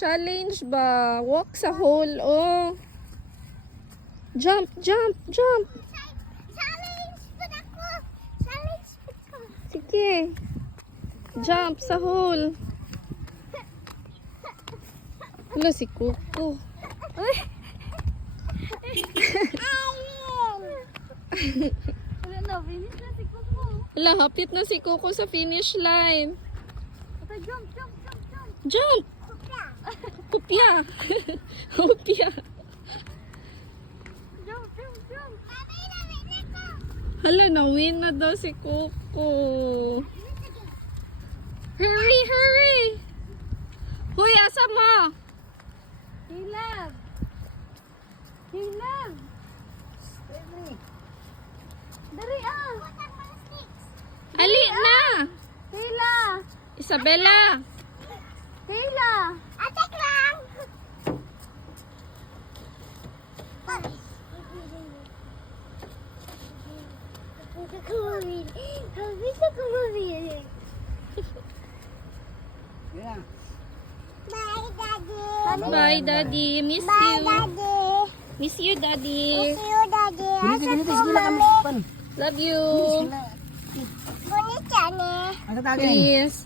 Challenge ba? Walk sa hole, oh. Jump, jump, jump. Challenge po ako. Challenge po ako. Sige. Jump sa hole. Hala si Coco. Ay. Wala na, finish na si Coco. Hala, hapit na si Coco sa finish line. Ito, jump, jump, jump, jump. Jump! Kupya. Hupya! Hupya! Jump, jump, jump. Mami, nawin na ko. Hala, na-win na daw si Coco. Hurry, hurry! Hoy, asa mo? Hilab. Hilab. Dari ah. Ali na! Hila. Isabella! Hila. Atak lang. Kumamili. Bisa kumamili. Bye, Daddy. Bye, Daddy. Miss Bye, you. Daddy. Miss you, Daddy. Miss you, Daddy. Asa po, Mami? Love you. Gunit siya ni. Please.